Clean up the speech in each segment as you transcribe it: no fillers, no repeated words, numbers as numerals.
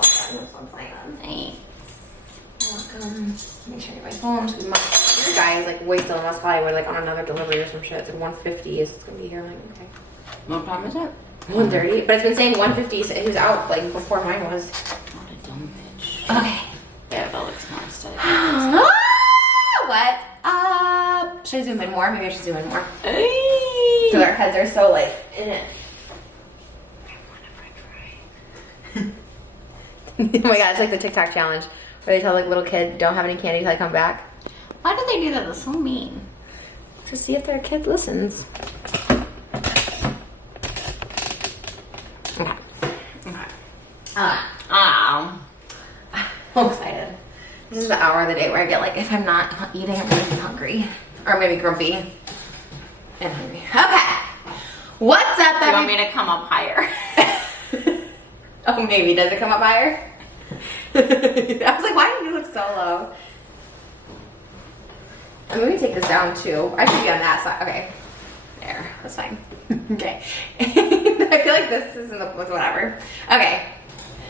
This one's like Thanks. welcome. Make sure everybody's home. Your guy is like way still in West Hollywood, like on another delivery or some shit. It's like 1:50. It's gonna be here. I'm like, okay. What time is it? 1:30. But it's been saying 1:50. So he was out like before mine was. What a dumb bitch. Okay. Yeah, that looks nice. What's up? Should I zoom in more? Maybe I should zoom in more. Hey. Because our heads are so like in it. Oh my god, it's like the TikTok challenge where they tell like little kid don't have any candy till I come back. Why do they do that? That's so mean. To see if their kid listens. Okay. Oh. I'm excited. This is the hour of the day where I get like, if I'm not eating, I'm gonna be hungry. Or maybe grumpy and hungry. Okay. What's up, You want me to come up higher? Oh, maybe. Does it come up higher? I was like, why do you look so low? I'm gonna take this down too. I should be on that side. Okay. There. That's fine. Okay. I feel like this is in the whatever. Okay.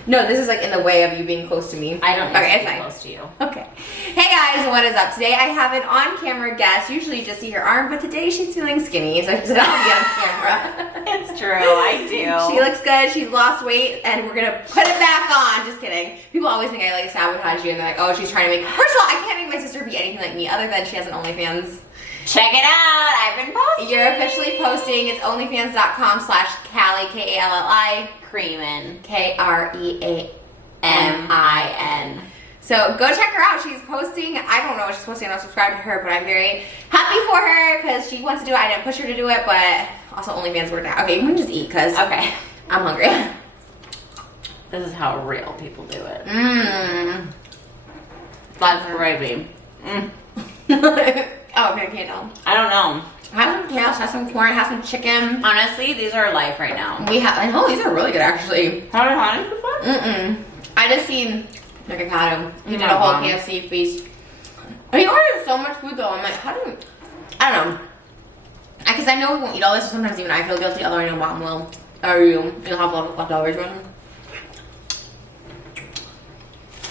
No, this is like in the way of you being close to me. I don't need okay, to it's be fine. close to you. Okay. Hey guys, what is up? Today I have an on-camera guest. Usually you just see her arm, but today she's feeling skinny, so I said I'll be on camera. It's true, I do. She looks good. She's lost weight, and we're gonna put it back on. Just kidding. People always think I like sabotage you, and they're like, "Oh, she's trying to make." First of all, I can't make my sister be anything like me, other than she has an OnlyFans. Check it out. I've been posting. You're officially posting. It's onlyfans.com/Callie KALLI Creamin'. KREAMIN. So go check her out. She's posting. I don't know what she's posting. I don't subscribe to her, but I'm very happy for her because she wants to do it. I didn't push her to do it, but also OnlyFans worked out. Okay, you can just eat because Okay. I'm hungry. This is how real people do it. Mmm. That's gravy. Oh, okay, I can't tell. I don't know. Have some kale, have some corn, have some chicken. Honestly, these are life right now. We have. I know these are really good, actually. Have you had it before? I just seen like a cat. He did Oh a whole my God. KFC feast. He ordered so much food though. I'm like, how do you? I don't know. Because I know we won't eat all this. So sometimes even I feel guilty. Although I know mom will. Or you'll have leftovers.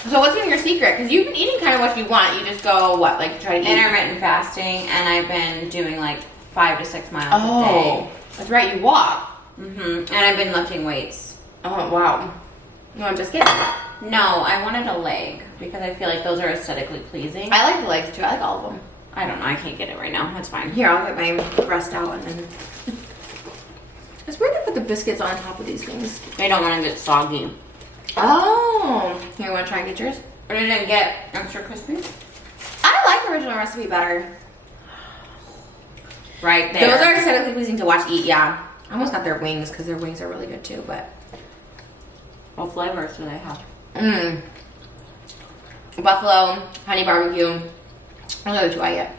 So what's been your secret? Because you've been eating kind of what you want. You just go what, like try to eat. Intermittent fasting, and I've been doing like 5 to 6 miles a Oh, that's right. You walk. day. And I've been lifting weights. Oh wow. No, I'm just kidding. No, I wanted a leg because I feel like those are aesthetically pleasing. I like the legs too. I like all of them. I don't know. I can't get it right now. That's fine. Here, I'll get my breast out and then. It's weird to put the biscuits on top of these things. I don't want to get soggy. Oh, here, you want to try and get yours? Or did it get extra crispy? I like the original recipe better. Right there. Those are aesthetically pleasing to watch eat. Yeah, I almost got their wings because their wings are really good too. But What flavors do they have? buffalo, honey barbecue. Those are the two I get.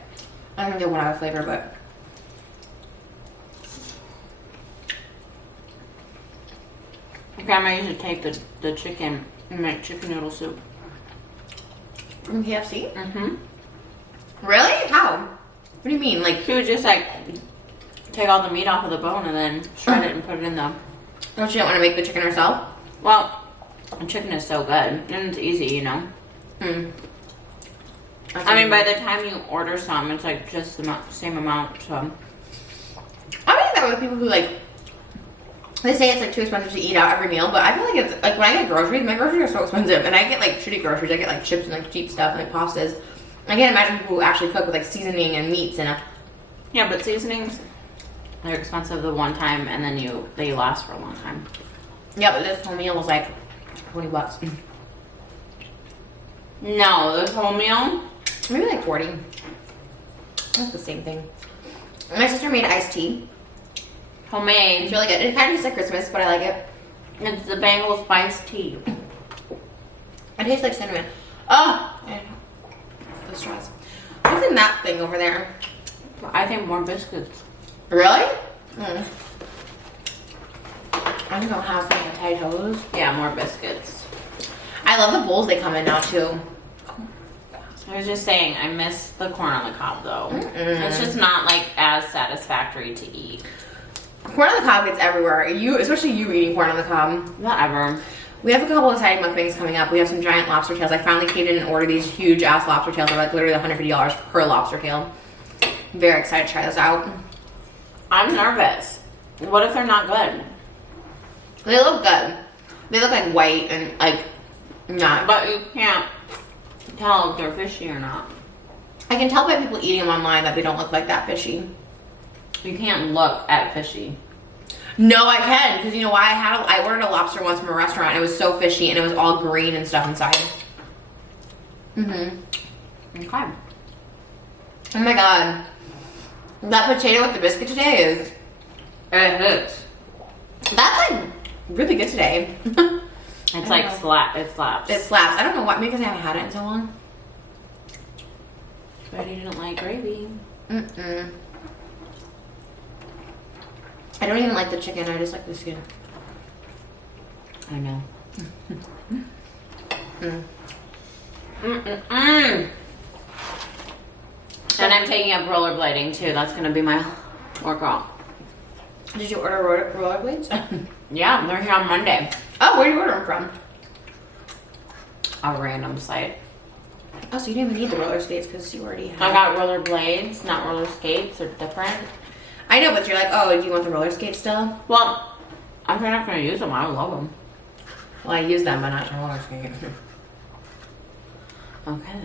I don't think they one other flavor, but. Grandma used to take the chicken and make chicken noodle soup. From KFC? Mm-hmm. Really? How? What do you mean? Like, She would just like take all the meat off of the bone and then shred it and put it in the... don't you want to make the chicken herself? Well, the chicken is so good and it's easy, you know. Hmm. I mean, by the time you order some, it's like just the same amount, so... I think that with people who like, they say it's like too expensive to eat out every meal, but I feel like it's like when I get groceries, my groceries are so expensive, and I get like shitty groceries. I get like chips and like cheap stuff and like pastas. I can't imagine people who actually cook with like seasoning and meats and. Yeah, but seasonings, they're expensive the one time, and then they last for a long time. Yeah, but this whole meal was like $20. No, this whole meal? Maybe like 40. That's the same thing. My sister made iced tea. Homemade. It's really good. It kind of tastes like Christmas, but I like it. It's the Bengal spice tea. It tastes like cinnamon. Oh, the straws. What's in that thing over there? I think more biscuits. Really? I think I'll have some potatoes. Yeah, more biscuits. I love the bowls they come in now too. I was just saying, I miss the corn on the cob though. It's Mm-mm. just not like as satisfactory to eat. Corn on the cob gets everywhere. Especially you eating corn on the cob. Whatever. We have a couple of exciting mukbangs coming up. We have some giant lobster tails. I finally caved in and ordered these huge ass lobster tails. They're like literally $150 per lobster tail. I'm very excited to try this out. I'm nervous. What if they're not good? They look good. They look like white and like not. But you can't tell if they're fishy or not. I can tell by people eating them online that they don't look like that fishy. You can't look at fishy. No, I can, because you know why? I ordered a lobster once from a restaurant. And it was so fishy, and it was all green and stuff inside. Okay. Oh my god, that potato with the biscuit today is. It hits. That's like really good today. It's like it slaps. It slaps. I don't know why, because I haven't had it in so long. But you didn't like gravy. I don't even like the chicken. I just like the skin. I know. And I'm taking up rollerblading too. That's gonna be my workout. Did you order rollerblades? Yeah, they're here on Monday. Oh, where do you order them from? A random site. Oh, so you didn't even need the roller skates because you already have. I got rollerblades, not roller skates. They're different. I know, but you're like, oh, do you want the roller skates still? Well, I'm not gonna use them. I love them. Well, I use them, but not to roller skate. Okay.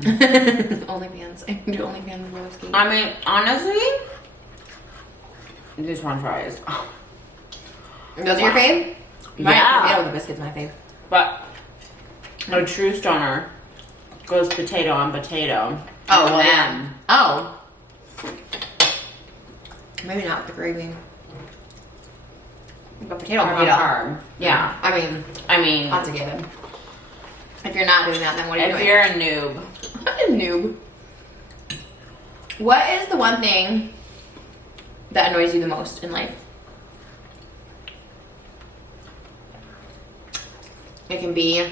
OnlyFans. I do OnlyFans roller skate. I mean, honestly, these one tries. Those are your fave? Yeah. Potato with the biscuits, my fave. But a true stoner goes potato on potato. Oh, well, then. yeah. Oh. Maybe not with the gravy. But potato on potato. Hard. Yeah. I mean, that's a given. If you're not doing that, then what are you doing? If you're a noob. I'm a noob. What is the one thing that annoys you the most in life? It can be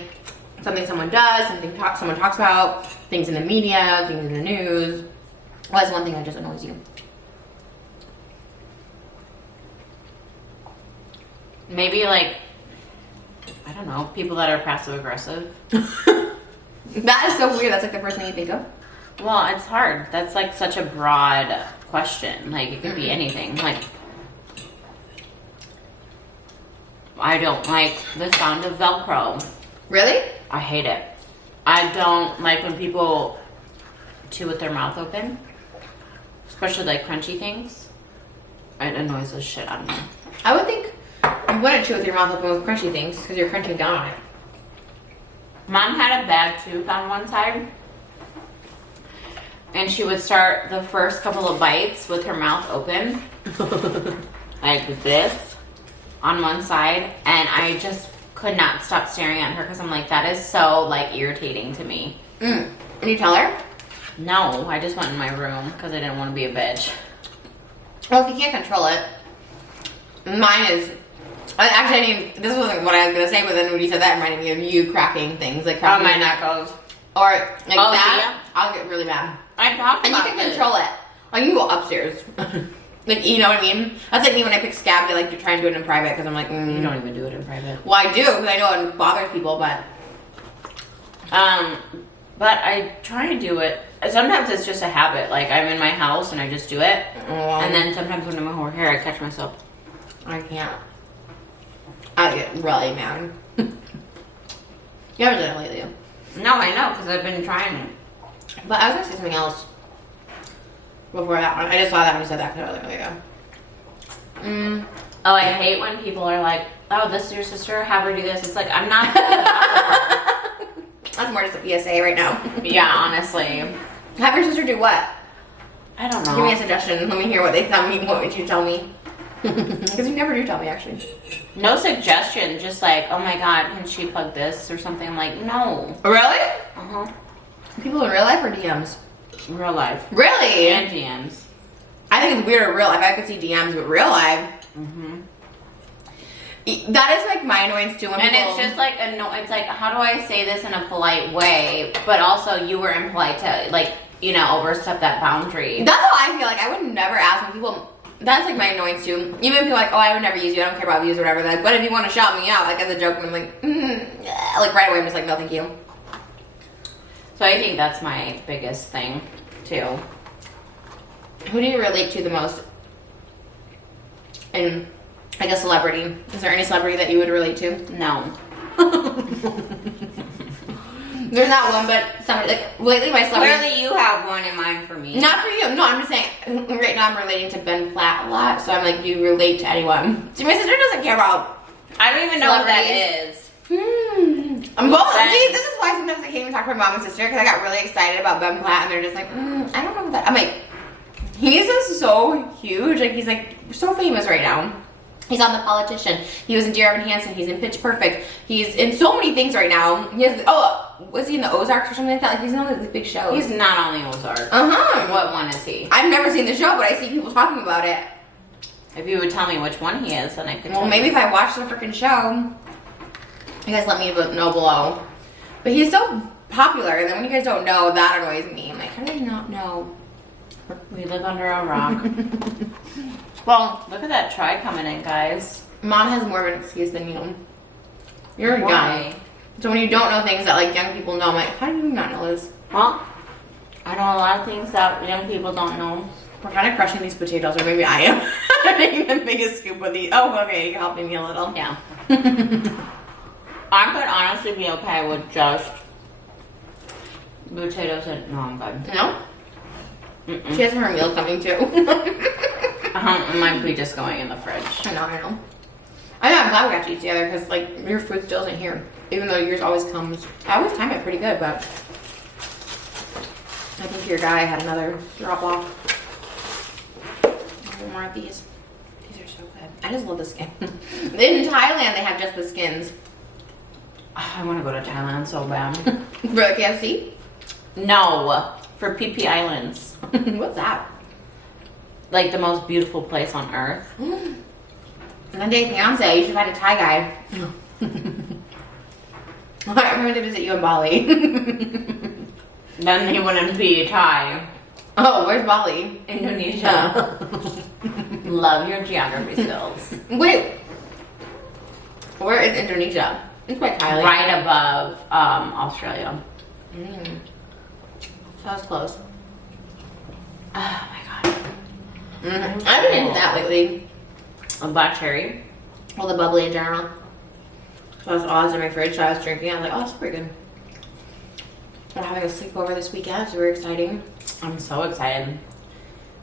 something someone does, something someone talks about, things in the media, things in the news. What is one thing that just annoys you? Maybe like, I don't know, people that are passive aggressive. That is so weird. That's like the first thing you think of. Well, it's hard. That's like such a broad question. Like it could be anything. Like I don't like the sound of Velcro. Really? I hate it. I don't like when people chew with their mouth open, especially like crunchy things. It annoys the shit out of me. I would think you wouldn't chew with your mouth open with crunchy things because you're crunching down on it. Mom had a bad tooth on one side, and she would start the first couple of bites with her mouth open, like this, on one side, and I just could not stop staring at her because I'm like, that is so like irritating to me. And you tell her? No, I just went in my room because I didn't want to be a bitch. Well, if you can't control it, mine is. Actually, I mean, this wasn't what I was gonna say, but then when you said that, it reminded me of you cracking things, like cracking my your knuckles, or like that. Yeah. I'll get really mad. I talked And you about can this. control it. Like you can go upstairs. Like you know what I mean? That's like me when I pick scabs. I like to try and do it in private because I'm like, You don't even do it in private. Well, I do because I know it bothers people, but But I try to do it. Sometimes it's just a habit. Like I'm in my house and I just do it, and then sometimes when I'm over here, I catch myself. I can't. I get really mad. You haven't done it lately. No, I know because I've been trying it. But I was gonna say something else before that one. I just saw that when you said that because I was like, oh yeah. Oh, I hate when people are like, "Oh, this is your sister. Have her do this." It's like I'm not. That's more just a PSA right now. Yeah, honestly. Have your sister do what? I don't know. Give me a suggestion. Let me hear what they tell me. What would you tell me? Because you never do tell me, actually. No suggestion. Just like, oh my god, can she plug this or something? I'm like, no. Really? Uh-huh. People in real life or DMs? Real life. Really? And DMs. I think it's weird in real life. I could see DMs, but real life. That is like my annoyance too. When And people... it's just like, it's like, how do I say this in a polite way? But also, you were impolite to, like, you know, overstep that boundary. That's how I feel. Like I would never ask when people that's like my annoyance too. Even if you're like, oh, I would never use you, I don't care about views or whatever. Like, what if you want to shout me out, like as a joke? And I'm like, like right away, I'm just like, no, thank you. So I think that's my biggest thing too. Who do you relate to the most? And like a celebrity. Is there any celebrity that you would relate to? No. There's not one, but somebody like lately my celebrity. Clearly, you have one in mind for me. Not for you. No, I'm just saying. Right now, I'm relating to Ben Platt a lot, so I'm like, do you relate to anyone? See, my sister doesn't care about. I don't even know what that is. I'm both. See, this is why sometimes I can't even talk to my mom and sister because I got really excited about Ben Platt, and they're just like, I don't know what that. I'm like, he's just so huge. Like he's like so famous right now. He's on The Politician. He was in Dear Evan Hansen. He's in Pitch Perfect. He's in so many things right now. He has. Oh, was he in the Ozarks or something like that? Like he's in all these big shows. He's not on the Ozarks. What one is he? I've never seen the show, but I see people talking about it. If you would tell me which one he is, then I could. Well, maybe if I watch the freaking show, you guys let me know below. But he's so popular, and then when you guys don't know, that annoys me. I'm like, how do they not know? We live under a rock. Well, look at that try coming in, guys. Mom has more of an excuse than you. You're Why? young. So when you don't know things that like young people know, I'm like, how do you not know this? Well, I know a lot of things that young people don't know. We're kind of crushing these potatoes, or maybe I am. I'm making the biggest scoop with these. Oh, okay, you're helping me a little. Yeah. I could honestly be okay with just potatoes and no, I'm good. No? She has her meal coming too. It might be just going in the fridge. I know. I know, I'm glad we got to eat together because like your food still isn't here. Even though yours always comes. I always time it pretty good, but I think your guy had another drop off. More of these. These are so good. I just love the skin. In Thailand, they have just the skins. I want to go to Thailand so bad. For the KFC? No, for PP Islands. What's that? Like the most beautiful place on earth. One day, fiance, you should find a Thai guy. I'm going to visit you in Bali. Then he wouldn't be Thai. Oh, where's Bali? Indonesia. Love your geography skills. Wait. Where is Indonesia? It's by Thailand. Right above Australia. So that's close. Oh my god. I've been into that lately. A black cherry. Well, the bubbly in general. So I was in my fridge, so I was drinking. I was like, oh, that's pretty good. We're having a sleepover this weekend. It's very exciting. I'm so excited.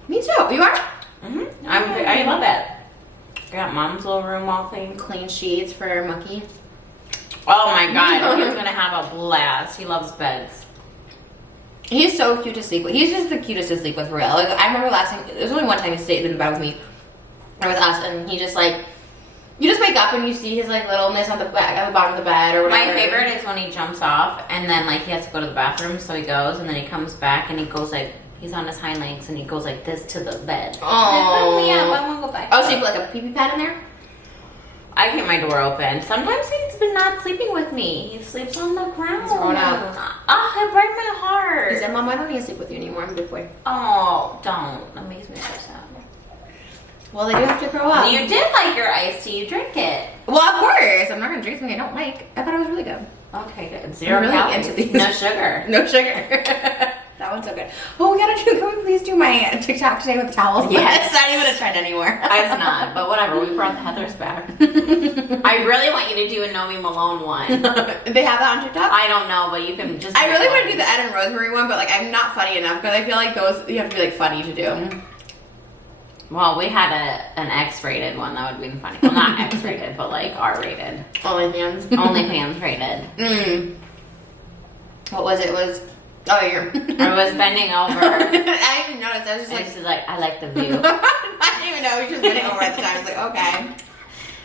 Me too. You are? I love it. Got mom's little room all clean. Clean sheets for Monkey. Oh my god, he's gonna have a blast. He loves beds. He's so cute to sleep with. He's just the cutest to sleep with, for real. Like, I remember last time, there was only one time he stayed in the bed with me, or with us, and he just like, you just wake up and you see his like littleness on the bottom of the bed or whatever. My favorite is when he jumps off and then like he has to go to the bathroom, so he goes and then he comes back and he goes like, he's on his hind legs and he goes like this to the bed. Oh, yeah, I want to go back. Oh, so you put like a pee-pee pad in there? I keep my door open. Sometimes he's been not sleeping with me. He sleeps on the ground. He's grown up. Oh, it breaks my heart. He said, Mom, I don't need to sleep with you anymore. I'm a good boy. Oh, don't. That makes me so sad. Well, they do have to grow up. You did like your iced tea. You drink it. Well, of course. I'm not going to drink something I don't like. I thought it was really good. Okay, good. Zero really calories. into these. No sugar. No sugar. That one's so good. Oh, can we please do my TikTok today with the towels? Yes. It's not even a trend anymore. It's not, but whatever. We brought the Heathers back. I really want you to do a Nomi Malone one. They have that on TikTok? I don't know, but you can just. I really want to do the Ed and Rosemary one, but like I'm not funny enough because I feel like those you have to be like funny to do. Well, we had an X-rated one that would be funny. Well, not X-rated, but like R-rated. OnlyFans. OnlyFans rated. What was it? Oh, you're. I was bending over. I didn't even notice. I was just And like, she's like, I like the view. I didn't even know. We were just bending over at the time. I was like, okay.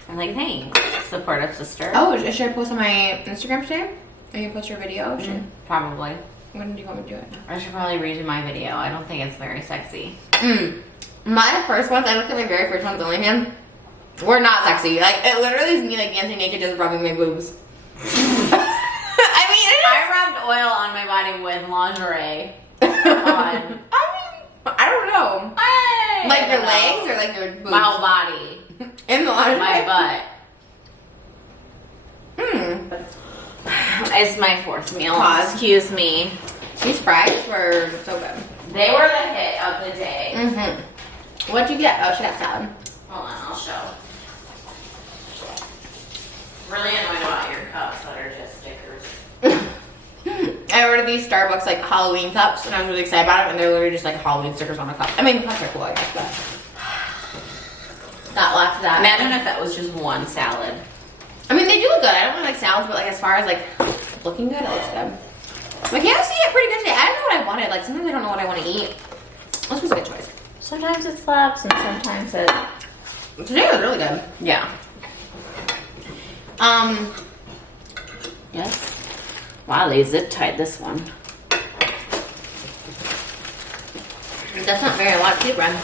I'm like, thanks, supportive sister. Oh, should I post on my Instagram today? Are you gonna post your video? Sure. Probably. When do you want me to do it? I should probably redo my video. I don't think it's very sexy. My first ones, I looked at my very first ones only him. Were not sexy. Like it literally is me like dancing naked, just rubbing my boobs. I rubbed oil on my body with lingerie on. I don't know. Hey! Like your legs or like your boobs? My whole body. In the lingerie? My butt. It's my fourth meal. Pause. Excuse me. These fries were so good. They were the hit of the day. Mm-hmm. What'd you get? Oh, she got salad. Hold on, I'll show. Really annoyed about your cups that are just stickers. I ordered these Starbucks like Halloween cups and I was really excited about them and they're literally just like Halloween stickers on a cup. I mean, the cups are cool, I guess, but not lots of that. Imagine if that was just one salad. I mean, they do look good. I don't really like salads, but like as far as like looking good, it looks good. Like, yeah, I see it pretty good today. I don't know what I wanted. Like, sometimes I don't know what I want to eat. This was a good choice. Sometimes it slaps and sometimes it... Today was really good. Yeah. Yes. Wow, they zip tied this one. That's not very a lot of pita bread.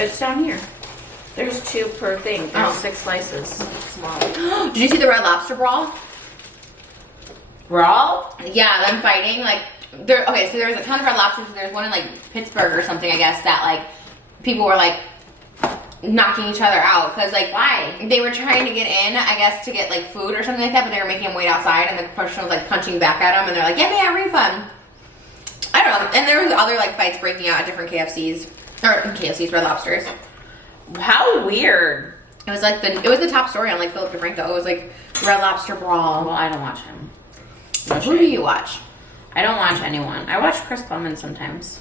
It's down here. There's 2 per thing. There's Oh. 6 slices. Small. Did you see the Red Lobster brawl? Brawl? Yeah, them fighting. Like, there. Okay, so there's a ton of Red Lobsters. There's one in like Pittsburgh or something, I guess, that like people were like knocking each other out because like Why? they were trying to get in, I guess, to get like food or something like that, but they were making them wait outside, and the person was like punching back at them, and they're like, "Get me a refund." I don't know. And there was other like fights breaking out at different KFCs or KFCs, Red Lobsters. How weird. It was like it was the top story on like Philip DeFranco. It was like Red Lobster brawl. Well, I don't watch him. No, who do you watch? I don't watch anyone. I watch Chris Clemens sometimes.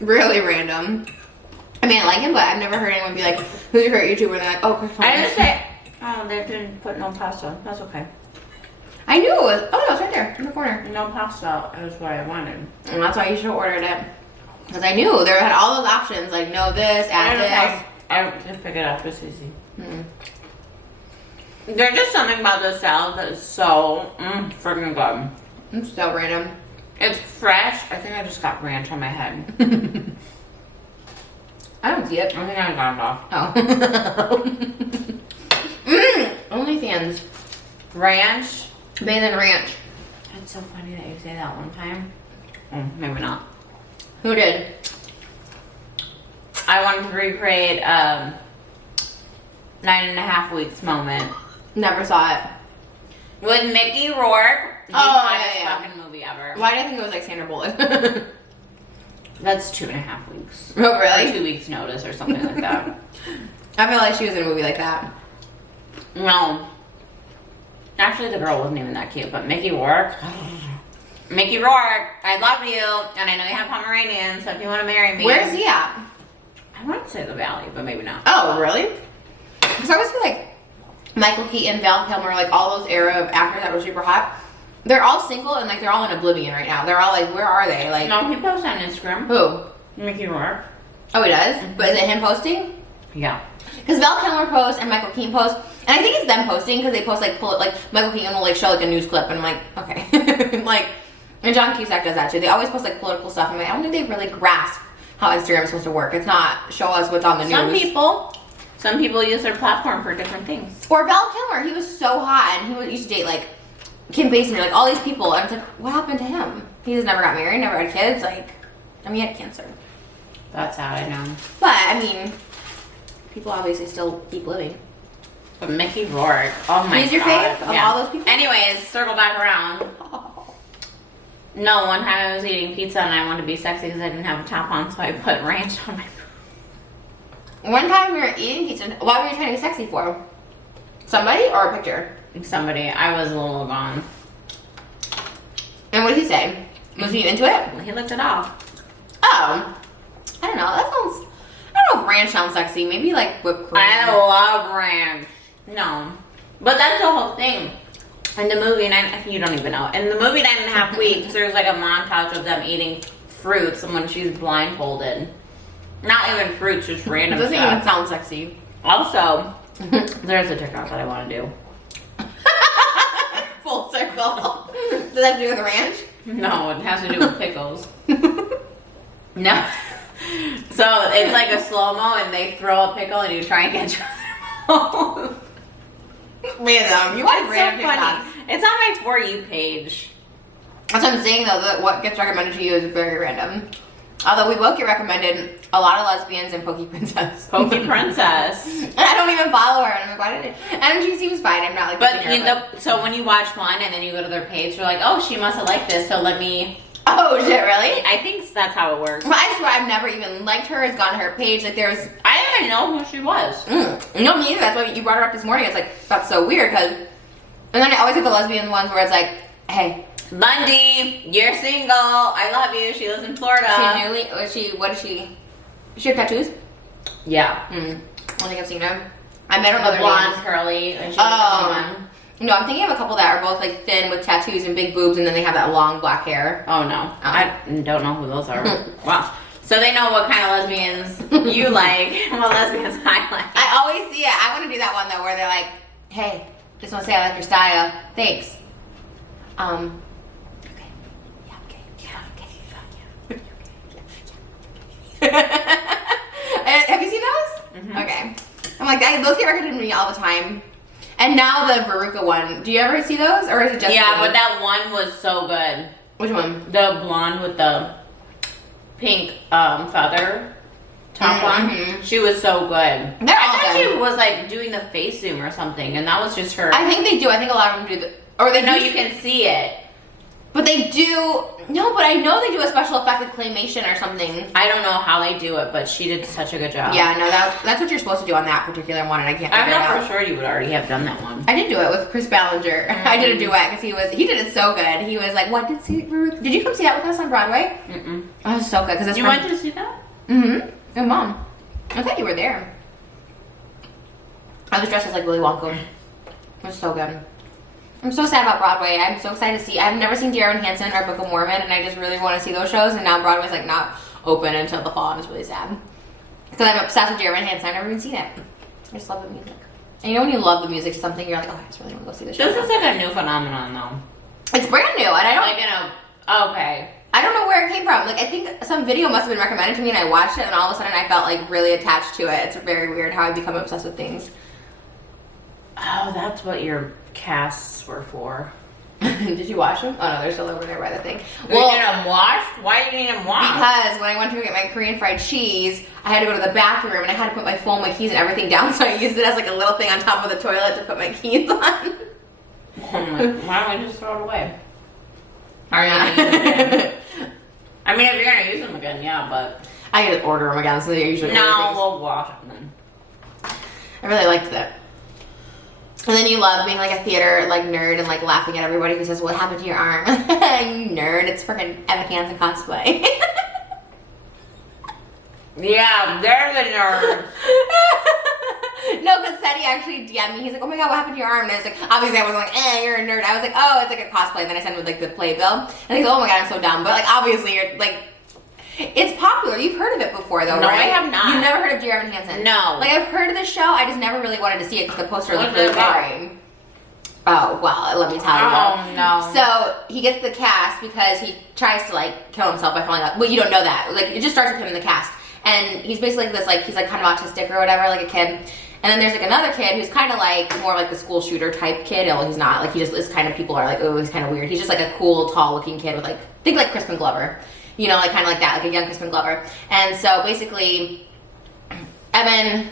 Really random. I mean, I like him, but I've never heard anyone be like, "Who's your favorite YouTuber?" And they're like, "Oh, Chris I Clemens." just say, oh, they didn't put no pasta. That's okay. I knew it was. Oh no, it's right there in the corner. No pasta is what I wanted. And that's why you should have ordered it. Because I knew there had all those options, like no this, add this. I just pick it up. It's easy. Hmm. There's just something about this salad that is so freaking good. It's so random. It's fresh. I think I just got ranch on my head. I don't see it. I think I got it off. Oh. OnlyFans. Ranch. Bathe in ranch. It's so funny that you say that one time. Oh, maybe not. Who did? I wanted to recreate 9.5 weeks moment Never saw it. with Mickey Rourke. The Oh, hottest yeah. fucking movie ever. Why did I think it was like Sandra Bullock? That's 2.5 weeks. Oh, Or really? 2 weeks notice or something like that. I feel like she was in a movie like that. No. Actually, the girl wasn't even that cute, but Mickey Rourke. Mickey Rourke, I love you, and I know you have Pomeranians, so if you want to marry me. Where is he at? I want to say the Valley, but maybe not. Oh, really? Because I always feel like Michael Keaton, Val Kilmer, like all those era of actors that were super hot, they're all single and like they're all in oblivion right now. They're all like, where are they? Like, No, he posts on Instagram. who? Mickey Rourke. Oh, he does? But is it him posting? Yeah. Because Val Kilmer posts and Michael Keaton posts, and I think it's them posting because they post like Michael Keaton will like show like a news clip, and I'm like, okay, like, and John Cusack does that too. They always post like political stuff. I'm like, I don't think they really grasp how Instagram is supposed to work. It's not show us what's on the news. Some people use their platform for different things. Or Val Kilmer, he was so hot, and he used to date like Kim Basinger, like all these people, and it's like, what happened to him? He just never got married, never had kids. Like, I mean, he had cancer. That's how I know. But I mean, people obviously still keep living. But Mickey Rourke, oh my god. He's your fave of all those people? Anyways, circle back around. No, one time I was eating pizza and I wanted to be sexy because I didn't have a top on, so I put ranch on my. One time we were eating pizza. Why were you trying to be sexy for? Somebody or a picture? Somebody, I was a little gone. And what did he say? Was he into it? He licked it off. Oh, I don't know. That sounds. I don't know if ranch sounds sexy. Maybe like whipped cream. I love ranch. No, but that's the whole thing. In the movie, you don't even know. In the movie 9.5 Weeks, there's like a montage of them eating fruits, and when she's blindfolded, not even fruits, just random It doesn't stuff. even sound sexy. Also, there's a TikTok that I want to do. Full circle. Does that have to do with the ranch? No, it has to do with pickles. No. So it's like a slow-mo and they throw a pickle and you try and get your mouth. Random. You want It's random so funny. TikToks. It's on my For You page. That's what I'm saying though, that what gets recommended to you is very random. Although we both get recommended a lot of lesbians and Pokey Princess. Pokey Princess. And I don't even follow her. And I'm like, why did it? And she seems fine. I'm not like. But so when you watch one and then you go to their page, you're like, oh, she must have liked this, so let me. Oh shit! Really? I think that's how it works. Well, I swear I've never even liked her. Has gone to her page. Like I didn't even know who she was. No, me either. That's why you brought her up this morning. It's like that's so weird because. And then I always get the lesbian ones where it's like, hey. Lundy, you're single. I love you. She lives in Florida. What is she? Does she have tattoos? Yeah. I don't think I've seen her. I met her the blonde, curly. And she no, I'm thinking of a couple that are both like thin with tattoos and big boobs, and then they have that long black hair. Oh no, I don't know who those are. Wow. So they know what kind of lesbians you like, what lesbians I like. I always see it. I want to do that one though, where they're like, "Hey, just want to say I like your style. Thanks." Have you seen those? Mm-hmm. Okay. I'm like, those get recommended to me all the time. And now the Veruca one. Do you ever see those? Or is it just but that one was so good. Which one? The blonde with the pink feather top one. She was so good. I thought she was like doing the face zoom or something, and that was just her. I think they do. I think a lot of them do. Or they know you can see it. But they do, no, but I know they do a special effect with claymation or something. I don't know how they do it, but she did such a good job. Yeah, no, that's what you're supposed to do on that particular one, and I can't figure it out. I'm not for sure you would already have done that one. I did do it with Chris Ballinger. I did a duet because he did it so good. He was like, did you come see that with us on Broadway? Mm-mm. Oh, it was so good. You went to see that? Mm-hmm. And Mom. I thought you were there. I was dressed as like Willy Wonka. It was so good. I'm so sad about Broadway. I'm so excited to see. I've never seen Dear Evan Hansen or Book of Mormon, and I just really want to see those shows. And now Broadway's like not open until the fall, and it's really sad. Because I'm obsessed with Dear Evan Hansen. I've never even seen it. I just love the music. And you know when you love the music to something, you're like, oh, I just really want to go see the show. This is like a new phenomenon, though. It's brand new, and I don't. Okay. I don't know where it came from. Like I think some video must have been recommended to me, and I watched it, and all of a sudden I felt like really attached to it. It's very weird how I become obsessed with things. Oh, that's what your casts were for. Did you wash them? Oh no, they're still over there by the thing. Well, you need them washed? Why do you need them washed? Because when I went to get my Korean fried cheese, I had to go to the bathroom and I had to put my phone, my keys, and everything down. So I used it as like a little thing on top of the toilet to put my keys on. Why don't we just throw it away? Are you gonna use them again? I mean, if you're gonna use them again, yeah, but I gotta order them again, so they usually. No, we'll wash them then. I really liked that. And then you love being like a theater like nerd and like laughing at everybody who says, "What happened to your arm?" You nerd! It's freaking Evan Hansen cosplay. Yeah, they're the nerds. No, because Seti actually DM'd me. He's like, "Oh my god, what happened to your arm?" And I was like, obviously I wasn't like, you're a nerd. I was like, oh, it's like a cosplay. And then I sent him like the playbill. And he's like, oh my god, I'm so dumb. But like, obviously you're like, it's popular. You've heard of it before though, no, right? I have not. You've never heard of Dear Evan Hansen? No. Like I've heard of the show. I just never really wanted to see it because the poster looked really boring. Oh, well, let me tell you. Oh, no. So, he gets the cast because he tries to, like, kill himself by falling out. Well, you don't know that. Like, it just starts with him in the cast. And he's basically like this, like, he's, like, kind of autistic or whatever, like a kid. And then there's, like, another kid who's kind of, like, more like the school shooter type kid. Well, he's not. Like, he just is kind of, people are like, oh, he's kind of weird. He's just, like, a cool, tall-looking kid with, like, think like Crispin Glover. You know, like, kind of like that, like a young Crispin Glover. And so, basically, Evan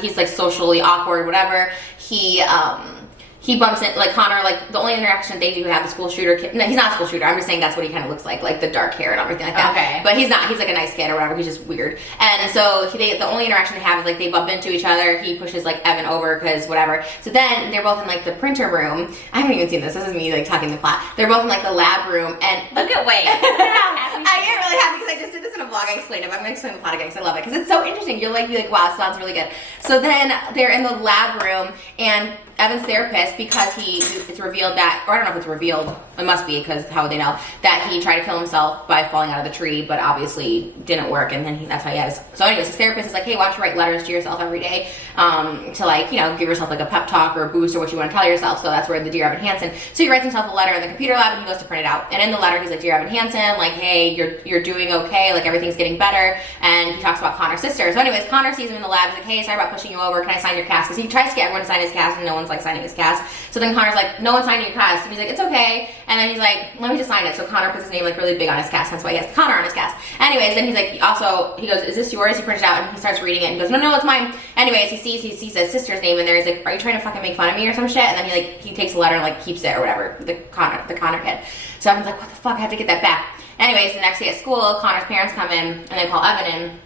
he's, like, socially awkward, whatever. He bumps in, like Connor, like the only interaction they do have the school shooter kid. No, he's not a school shooter. I'm just saying that's what he kind of looks like the dark hair and everything like that. Okay. But he's not. He's like a nice kid or whatever. He's just weird. And so the only interaction they have is like they bump into each other. He pushes like Evan over because whatever. So then they're both in like the printer room. I haven't even seen this. This is me like talking the plot. They're both in like the lab room and look at Wade. I get really happy because I just did this in a vlog. I explained it. But I'm going to explain the plot again because I love it because it's so interesting. You'll be like, wow, it sounds really good. So then they're in the lab room and Evan's therapist, because it's revealed that, or I don't know if it's revealed, it must be because how would they know, that he tried to kill himself by falling out of the tree, but obviously didn't work, and then that's how he has. So anyways, his therapist is like, hey, why don't you write letters to yourself every day to like, you know, give yourself like a pep talk or a boost or what you want to tell yourself. So that's where the Dear Evan Hansen. So he writes himself a letter in the computer lab and he goes to print it out. And in the letter, he's like, Dear Evan Hansen, like, hey, you're doing okay, like everything's getting better. And he talks about Connor's sister. So anyways, Connor sees him in the lab. He's like, hey, sorry about pushing you over. Can I sign your cast? Because he tries to get everyone to sign his cast and no one's like signing his cast. So then Connor's like, no one's signing your cast. And he's like, it's okay. And then he's like, let me just sign it. So Connor puts his name like really big on his cast. That's why he has Connor on his cast. Anyways, then he's like, also, he goes, is this yours? He prints it out and he starts reading it and he goes, no, it's mine. Anyways, he sees his sister's name in there. He's like, are you trying to fucking make fun of me or some shit? And then he takes the letter and like keeps it or whatever, the Connor kid. So Evan's like, what the fuck? I have to get that back. Anyways, the next day at school, Connor's parents come in and they call Evan in.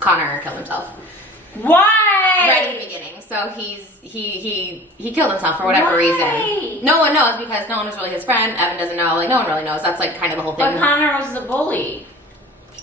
Connor killed himself. Why? Right at the beginning. So he killed himself for whatever reason. No one knows because no one was really his friend. Evan doesn't know. Like no one really knows. That's like kind of the whole thing. But Connor was the bully.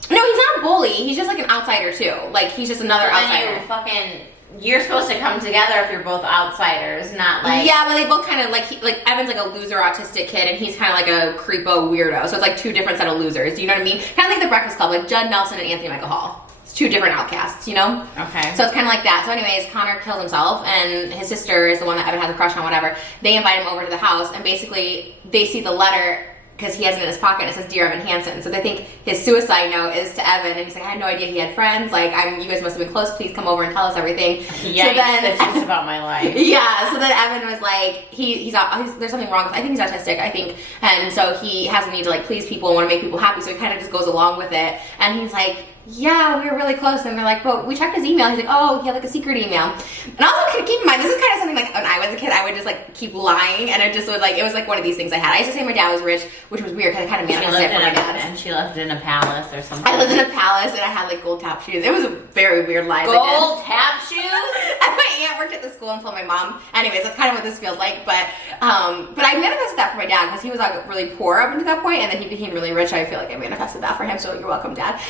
No, he's not a bully. He's just like an outsider too. Like he's just another outsider. You're supposed to come together if you're both outsiders, not like... Yeah, but they both kind of, like Evan's like a loser autistic kid, and he's kind of like a creepo weirdo. So it's like two different set of losers, you know what I mean? Kind of like the Breakfast Club, like Judd Nelson and Anthony Michael Hall. It's two different outcasts, you know? Okay. So it's kind of like that. So anyways, Connor killed himself, and his sister is the one that Evan has a crush on, whatever. They invite him over to the house, and basically, they see the letter... because he has it in his pocket and it says Dear Evan Hansen. So they think his suicide note is to Evan and he's like, I had no idea he had friends, like you guys must have been close, please come over and tell us everything. Yeah, so then, that's just about my life. Yeah, so then Evan was like, he's there's something wrong with, I think he's autistic, I think, and so he has a need to like please people and want to make people happy, so he kind of just goes along with it, and he's like, yeah, we were really close, and they're like, but we checked his email. He's like, oh, he had like a secret email. And also keep in mind, this is kind of something like when I was a kid, I would just like keep lying, and it just would like, it was like one of these things I had. I used to say my dad was rich, which was weird because I kind of manifested it for my dad. And she lived in a palace or something. I lived in a palace and I had like gold tap shoes. It was a very weird lie. Gold tap shoes? And my aunt worked at the school and told my mom. Anyways, that's kind of what this feels like. But I manifested that for my dad because he was like really poor up until that point, and then he became really rich. I feel like I manifested that for him. So you're welcome, Dad.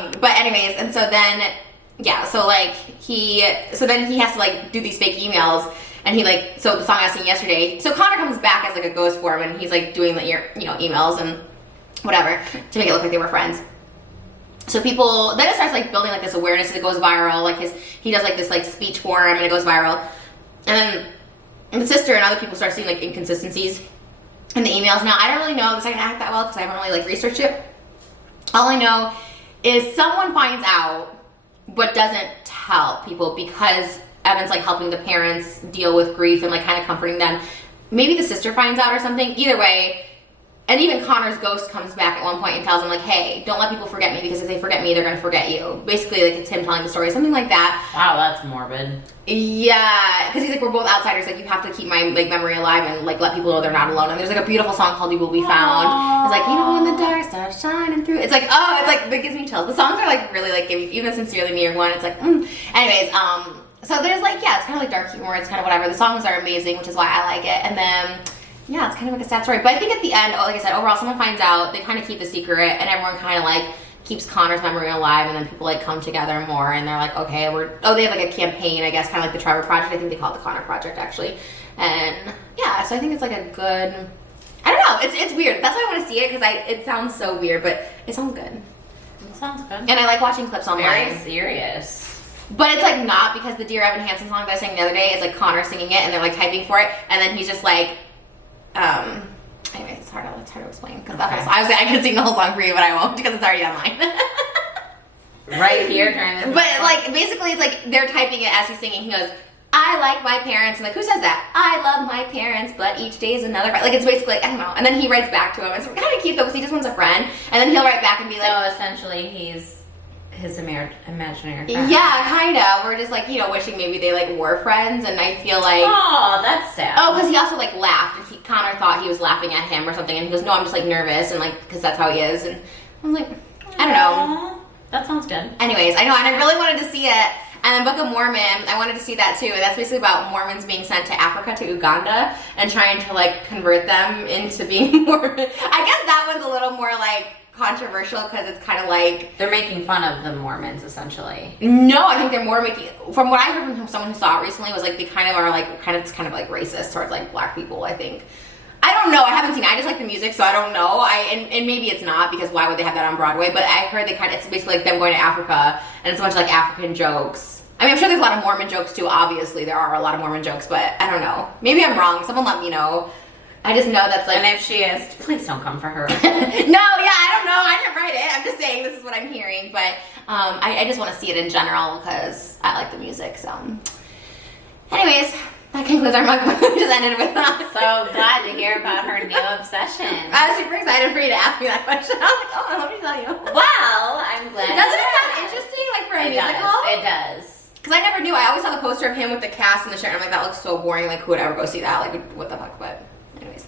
But anyways, and so then yeah, so like then he has to like do these fake emails. And he like, so the song I was singing yesterday, so Connor comes back as like a ghost form and he's like doing the emails and whatever to make it look like they were friends. So people, then it starts like building like this awareness, it goes viral, like he does like this like speech form and it goes viral. And then the sister and other people start seeing like inconsistencies in the emails. Now I don't really know the second act that well because I haven't really like researched it. All I know is someone finds out but doesn't tell people because Evan's like helping the parents deal with grief and like kind of comforting them. Maybe the sister finds out or something. Either way, and even Connor's ghost comes back at one point and tells him like, hey, don't let people forget me because if they forget me, they're gonna forget you. Basically, like it's him telling the story, something like that. Wow, that's morbid. Yeah, because he's like, we're both outsiders. Like you have to keep my like memory alive and like let people know they're not alone. And there's like a beautiful song called "You Will Be Found." It's like, you know, when the dark starts shining through. It's like, oh, it's like it gives me chills. The songs are like really like even Sincerely Me or one. It's like, anyways, so there's like, yeah, it's kind of like dark humor. It's kind of whatever. The songs are amazing, which is why I like it. And then, yeah, it's kind of like a sad story. But I think at the end, like I said, overall, someone finds out, they kind of keep the secret, and everyone kind of like keeps Connor's memory alive, and then people like come together more, and they're like, okay, they have like a campaign, I guess, kind of like the Trevor Project. I think they call it the Connor Project, actually. And yeah, so I think it's like a good, I don't know, it's weird. That's why I want to see it, because it sounds so weird, but it sounds good. It sounds good. And I like watching clips online. Very serious. But it's like not, because the Dear Evan Hansen song that I sang the other day is like Connor singing it and they're like typing for it, and then he's just like, anyway, it's hard to explain because I could sing the whole song for you, but I won't because it's already online. Right here during this. But like basically, it's like they're typing it as he's singing. He goes, "I like my parents," and like, who says that? I love my parents, but each day is another. Like it's basically, I don't know. And then he writes back to him. It's kind of cute though because he just wants a friend, and then he'll write back and be like, so essentially, he's his imaginary friend. Yeah, kind of. We're just like, wishing maybe they like were friends, and I feel like, oh, that's sad. Oh, because he also like laughed, and Connor thought he was laughing at him or something, and he goes, no, I'm just like nervous, and like, because that's how he is, and I was like, I don't know. That sounds good. Anyways, I know, and I really wanted to see it. And then Book of Mormon, I wanted to see that too. That's basically about Mormons being sent to Africa, to Uganda, and trying to like convert them into being Mormon. I guess that one's a little more like controversial because it's kind of like, they're making fun of the Mormons essentially. No, I think they're more making, from what I heard from someone who saw it recently, was like they kind of are like kind of like racist towards like black people, I think. I don't know, I haven't seen it. I just like the music, so I don't know. And maybe it's not, because why would they have that on Broadway? But I heard it's basically like them going to Africa, and it's a bunch of like African jokes. I mean, I'm sure there's a lot of Mormon jokes too, obviously there are a lot of Mormon jokes, but I don't know. Maybe I'm wrong, someone let me know. I just know that's like... And if she is, please don't come for her. No, yeah, I don't know, I didn't write it. I'm just saying this is what I'm hearing, but I just want to see it in general because I like the music, so. Anyways, That concludes our mukbang. We just ended with that. So glad to hear about her new obsession. I was super excited for you to ask me that question. I was like, oh, let me tell you. Well, I'm glad. Doesn't it sound interesting, like for a musical? It does. Because I never knew. I always saw the poster of him with the cast and the shirt. And I'm like, that looks so boring. Like, who would ever go see that? Like, what the fuck? But, anyways.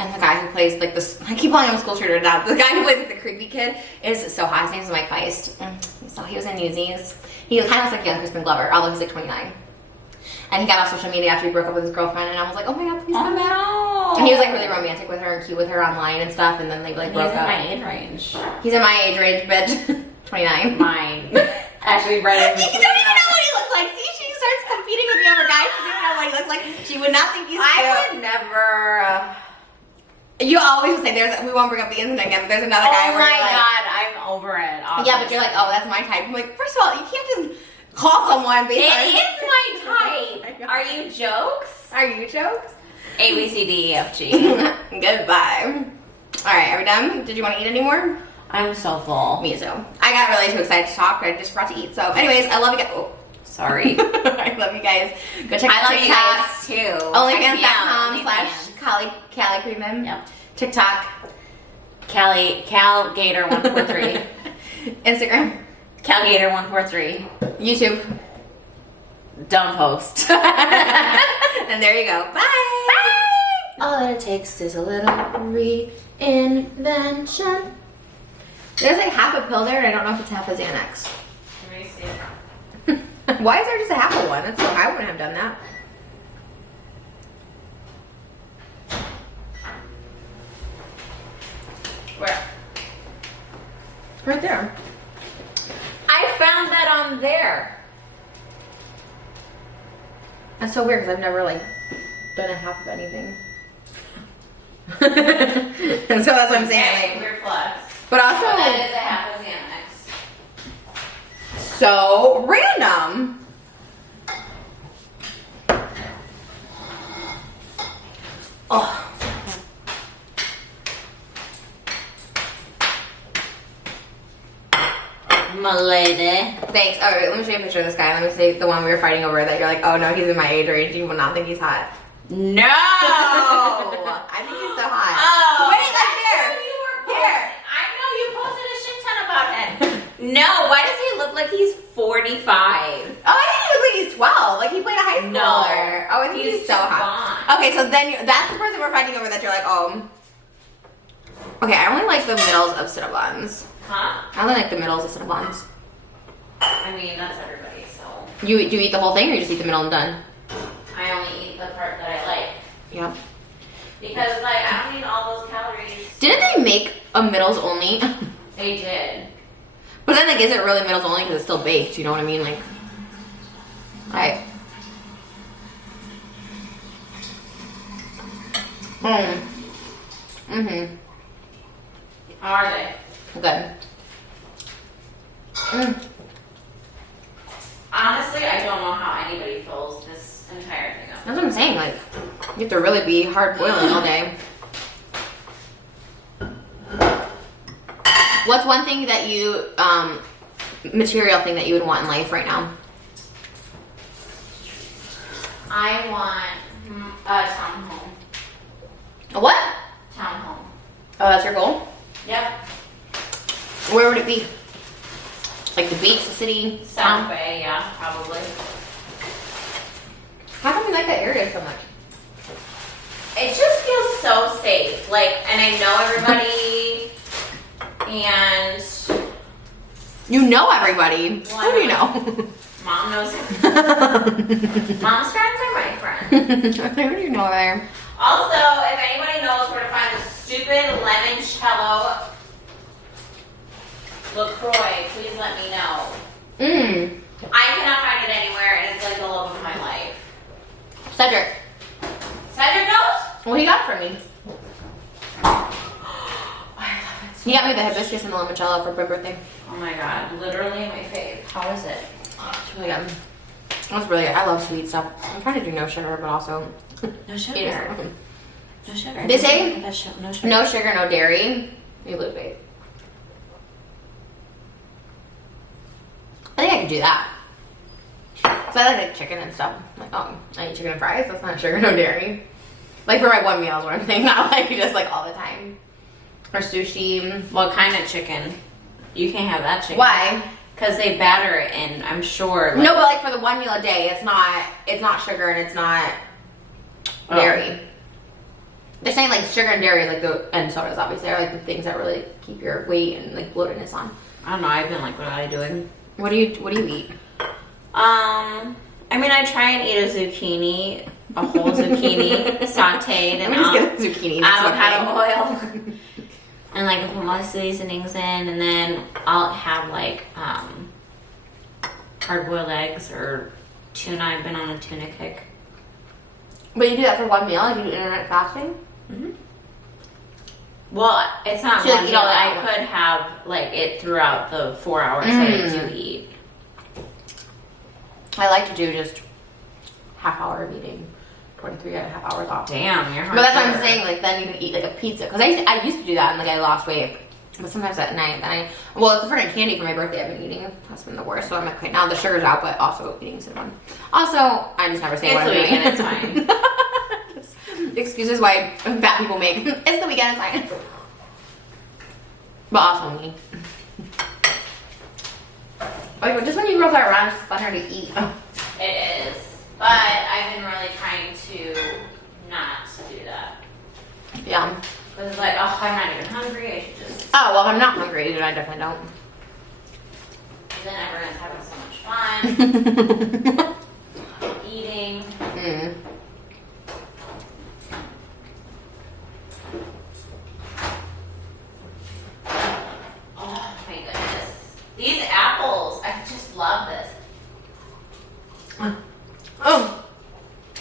And the guy who plays like this, I keep calling him a school shooter. Now the guy who plays like the creepy kid is so hot. His name's Mike Feist. So he was in Newsies. He kind of looks like young Crispin Glover, although he's like 29. And he got off social media after he broke up with his girlfriend, and I was like, oh my god, please come back. No. And he was like really romantic with her and cute with her online and stuff, and then they like broke up. He's in my age range. He's in my age range, bitch. 29. Mine. Actually, right in You don't even know what he looks like. See, she starts competing with me over guys. She doesn't even know what he looks like. She would not think he's cute. I would never. You always would say, we won't bring up the incident again, but there's another guy where Oh my you're like, god, I'm over it. Obviously. yeah, but you're like, oh, that's my type. I'm like, first of all, you can't just call someone based on... It is my type. Are you jokes? Are you jokes? A, B, C, D, E, F, G. Goodbye. All right, are we done? Did you want to eat anymore? I'm so full. Me too. I got really too excited to talk. I just forgot to eat. So, anyways, I love you guys. Oh, sorry. I love you guys. Go check I out love you guys too. OnlyFans.com/Callie Creedman. Yep. TikTok. CalGator143. Instagram. CalGator143. YouTube. Don't post. And there you go. Bye. Bye. All it takes is a little reinvention. There's like half a pill there, and I don't know if it's half a Xanax. Let me see. Why is there just a half of one? That's I wouldn't have done that. Where? Right there. I found that on there. That's so weird because I've never like done a half of anything. So that's what I'm saying. Okay, Like, weird flex. but also, That is a half of Xanax. so random. Oh. My lady. Thanks. All right, let me show you a picture of this guy. Let me see the one we were fighting over that you're like, oh no, he's in my age range. You will not think he's hot. No! I think he's so hot. Oh, wait, like that's here. who you were Here. posting. I know you posted a shit ton about him. No, why does he look like he's 45? Oh, I think he looks like he's 12. Like he played a high schooler. No. Oh, I think he's so hot. Okay, so then that's the person we're fighting over that you're like, oh. Okay, I only like the middles of Cinnabons. Huh? I only like the middles of Cinnabons. I mean, that's everybody, so. Do you eat the whole thing or you just eat the middle and done? I only eat the part that I like. Yeah. Because, like, I don't need all those calories. Didn't they make a middles only? They did. But then, like, is it really middles only because it's still baked? You know what I mean? Like, right. Mm-hmm. Are they? Good. Honestly, I don't know how anybody fills this entire thing up. That's what I'm saying. Like, you have to really be hard boiling all day. What's one thing that you, material thing that you would want in life right now? I want a townhome. A what? Townhome. Oh, that's your goal? Yep. Where would it be? Like the beach, the city? South Bay, yeah, probably. How come you like that area so much? It just feels so safe. Like, and I know everybody, and You know everybody. Well, Who do you know? Mom knows. Mom's friends are my friends. Who do you know there? Also, if anybody knows where to find the stupid limoncello LaCroix, please let me know. I cannot find it anywhere, and it's like the love of my life. Cedric. Cedric knows? Well, he got it from me. He got me the hibiscus and the limoncello for my birthday. Oh my god, literally my fave. How is it? It's really good. That's really good. I love sweet stuff. I'm trying to do no sugar, but also No eat sugar. it. No sugar. They say no sugar. no sugar, no dairy. You lose weight. I think I could do that. So I like chicken and stuff. I'm like, oh, I eat chicken and fries. That's not sugar, no dairy. Like for my one meal is what I'm saying. Not like just like all the time. Or sushi. What kind of chicken? You can't have that chicken. Why? Because they batter it in, I'm sure. No, but like for the one meal a day, it's not sugar and it's not dairy. They're saying like sugar and dairy, like and sodas obviously are like the things that really keep your weight and like bloatedness on. I don't know. I've been like, what am I doing? What do you eat? I mean, I try and eat a zucchini, a whole zucchini, sauteed and just get a zucchini. avocado oil, and like put my seasonings in, and then I'll have like hard-boiled eggs or tuna. I've been on a tuna kick. But you do that for one meal? Like you do intermittent fasting? Mm-hmm. Well, it's not So one you meal. eat all I that could have like it throughout the 4 hours that I do eat. I like to do just half hour of eating, 23 and a half hours off. Damn, you're hard. But that's what I'm saying. Like then you can eat like a pizza because I used to do that and like I lost weight. But sometimes at night, then it's for candy for my birthday. I've been eating. That's been the worst. So I'm like, okay, now the sugar's out, but also eating cinnamon. Also, I just never say It's what I'm the doing. weekend. It's fine. Excuses why fat people make. It's the weekend. It's fine. But also me. Like just when you girls are around, it's funner to eat. It is, but I've been really trying to not do that. Yeah. Because it's like, oh, I'm not even hungry. I should just. Oh well, if I'm not hungry, then I definitely don't. Then everyone's having so much fun. Eating. Mm. Oh my goodness. These apples, I just love this. Oh,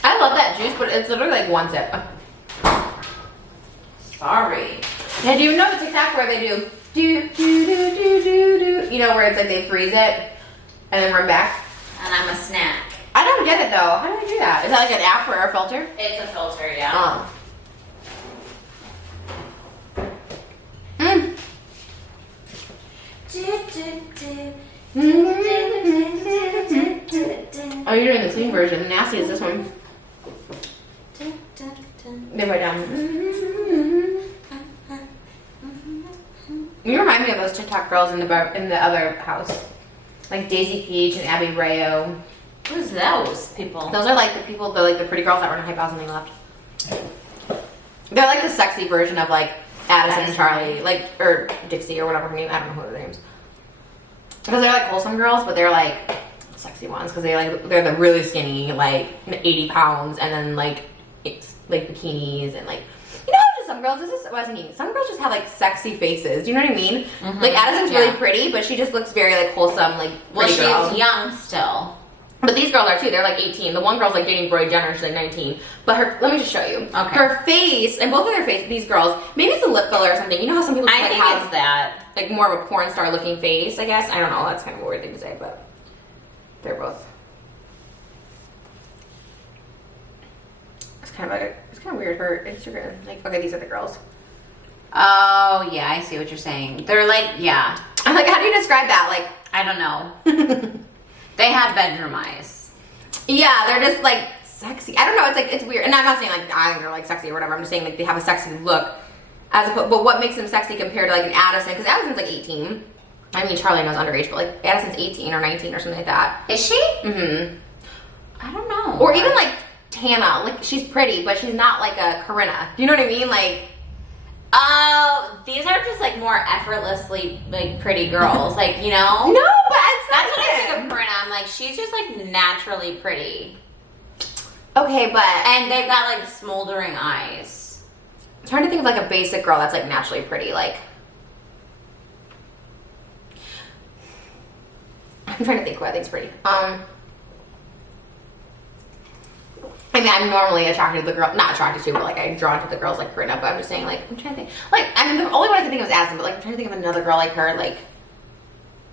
I love that juice, but it's literally like one sip. Sorry. Yeah, do you know the TikTok where they do do? You know where it's like they freeze it and then run back. And I'm a snack. I don't get it though. How do they do that? Is that like an app or a filter? It's a filter, yeah. Oh. Mm. Oh, you're doing the clean version. Nasty is this one. They write down. You remind me of those TikTok girls in the other house, like Daisy Peach and Abby Rayo. Who's those people? Those are like the people, the pretty girls that were in Hype House and they left. They're like the sexy version of like Addison and Charlie, like or Dixie or whatever her name. I don't know who their names. Because they're like wholesome girls, but they're like sexy ones because they're the really skinny, like 80 pounds, and then like it's like bikinis and like. You know how just some girls, this is what I was thinking, some girls just have like sexy faces, do you know what I mean? Mm-hmm. Like Addison's really pretty, but she just looks very like wholesome, like pretty girl. She's young still. But these girls are too, they're like 18. The one girl's like dating Brody Jenner, she's like 19. But let me just show you. Okay. Her face, and both of their face, these girls, maybe it's a lip filler or something. You know how some people just, I think have it's that. Like more of a porn star looking face, I guess? I don't know, that's kind of a weird thing to say, but they're both. It's kind of weird, her Instagram. Like, okay, these are the girls. Oh, yeah, I see what you're saying. They're like, yeah. I'm like, how do you describe that? Like, I don't know. They have bedroom eyes. Yeah, they're just like sexy. I don't know, it's weird. And I'm not saying like I think they're like sexy or whatever. I'm just saying like they have a sexy look. But what makes them sexy compared to like an Addison? Because Addison's like 18. I mean, Charlie knows underage, but like Addison's 18 or 19 or something like that. Is she? Mm-hmm. I don't know. Or even like Tana. Like she's pretty, but she's not like a Corinna. Do you know what I mean? Like. Oh, these are just like more effortlessly like pretty girls, like you know. No, but that's what I think of Corinna. I'm like, she's just like naturally pretty. Okay, but and they've got like smoldering eyes. I'm trying to think of like a basic girl that's like naturally pretty. Like, I'm trying to think who I think's pretty. I mean, I'm normally attracted to the girl, not attracted to, but like I'm drawn to the girls like Corinna. But I'm just saying, like, I'm trying to think. Like, I mean, the only one I can think of is Addison, but like I'm trying to think of another girl like her, like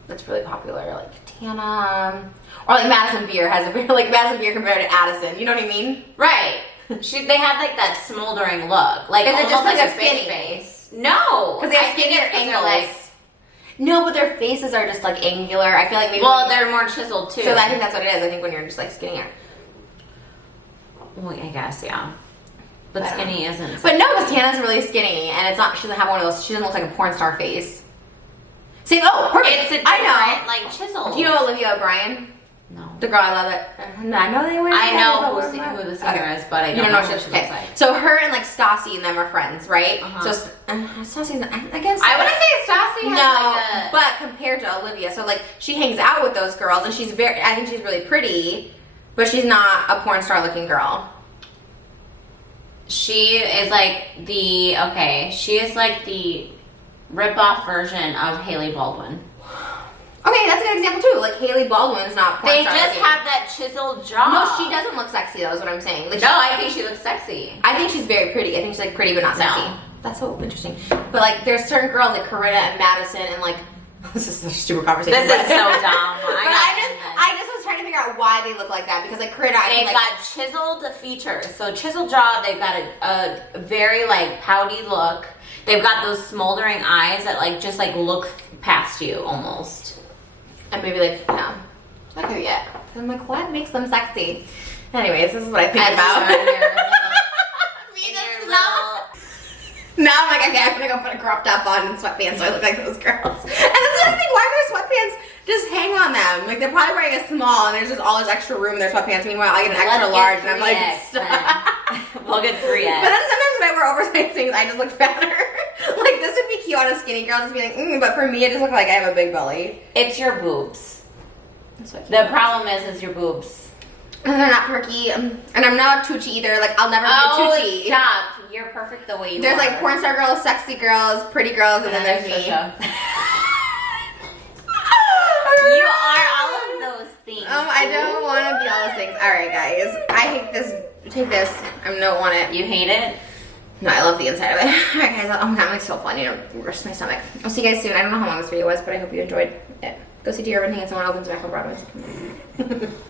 that's really popular, like Tana, or like Madison Beer has a like Madison Beer compared to Addison. You know what I mean? Right. They have like that smoldering look. Like, is it just like a skinny fish face? No, because they have skinnier angles. No, but their faces are just like angular. I feel like maybe. Well, they're more chiseled too. So I think that's what it is. I think when you're just like skinnier. Well, I guess, yeah. But skinny isn't. But no, because Tana's really skinny, and it's not. She doesn't have one of those. She doesn't look like a porn star face. See, perfect. It's a different, I know. like chisel. Do you know Olivia O'Brien? No. The girl, I love it. No, I know they were. I know who the singer is, but I don't know what she looks like. So her and like Stassi and them are friends, right? So Stassi's against. I wouldn't say Stassi has no, but compared to Olivia, so like she hangs out with those girls, and she's very. I think she's really pretty, but she's not a porn star looking girl. She is like she is like the rip-off version of Hailey Baldwin. Okay, that's a good example too. Like Hailey Baldwin's not porn They star just looking. have that chiseled jaw. No, she doesn't look sexy though, is what I'm saying. Like, no, I think she looks sexy. I think she's very pretty. I think she's like pretty but not sexy. No. That's so interesting. But like there's certain girls like Corinna and Madison and like this is such a stupid conversation. This is so dumb. I just was trying to figure out why they look like that because like Corinna, they've got chiseled features. So chiseled jaw, they've got a very like pouty look. They've got those smoldering eyes that like just like look past you almost. And maybe like, no, not here yet. I'm like, what makes them sexy? Anyways, this is what I think about. Now I'm like, okay, I'm gonna go put a crop top on and sweatpants so I look like those girls. And that's the other thing, why do their sweatpants just hang on them? Like they're probably wearing a small and there's just all this extra room in their sweatpants. Meanwhile, I get an extra large and I'm like, we'll get 3X. But then sometimes when I wear oversized things, I just look fatter. Like this would be cute on a skinny girl, just be like, but for me, it just looks like I have a big belly. It's your boobs. The problem is your boobs. And they're not perky, and I'm not Tucci either. Like I'll never be Tucci. Stop! You're perfect the way you are. There's like porn star girls, sexy girls, pretty girls, and then there's me. You are all of those things. I don't want to be all those things. All right, guys. I hate this. Take this. I don't want it. You hate it? No, I love the inside of it. All right, guys. Oh my god, I'm like so funny to rest my stomach. I'll see you guys soon. I don't know how long this video was, but I hope you enjoyed it. Go see Dear Everything and someone opens back on Broadway.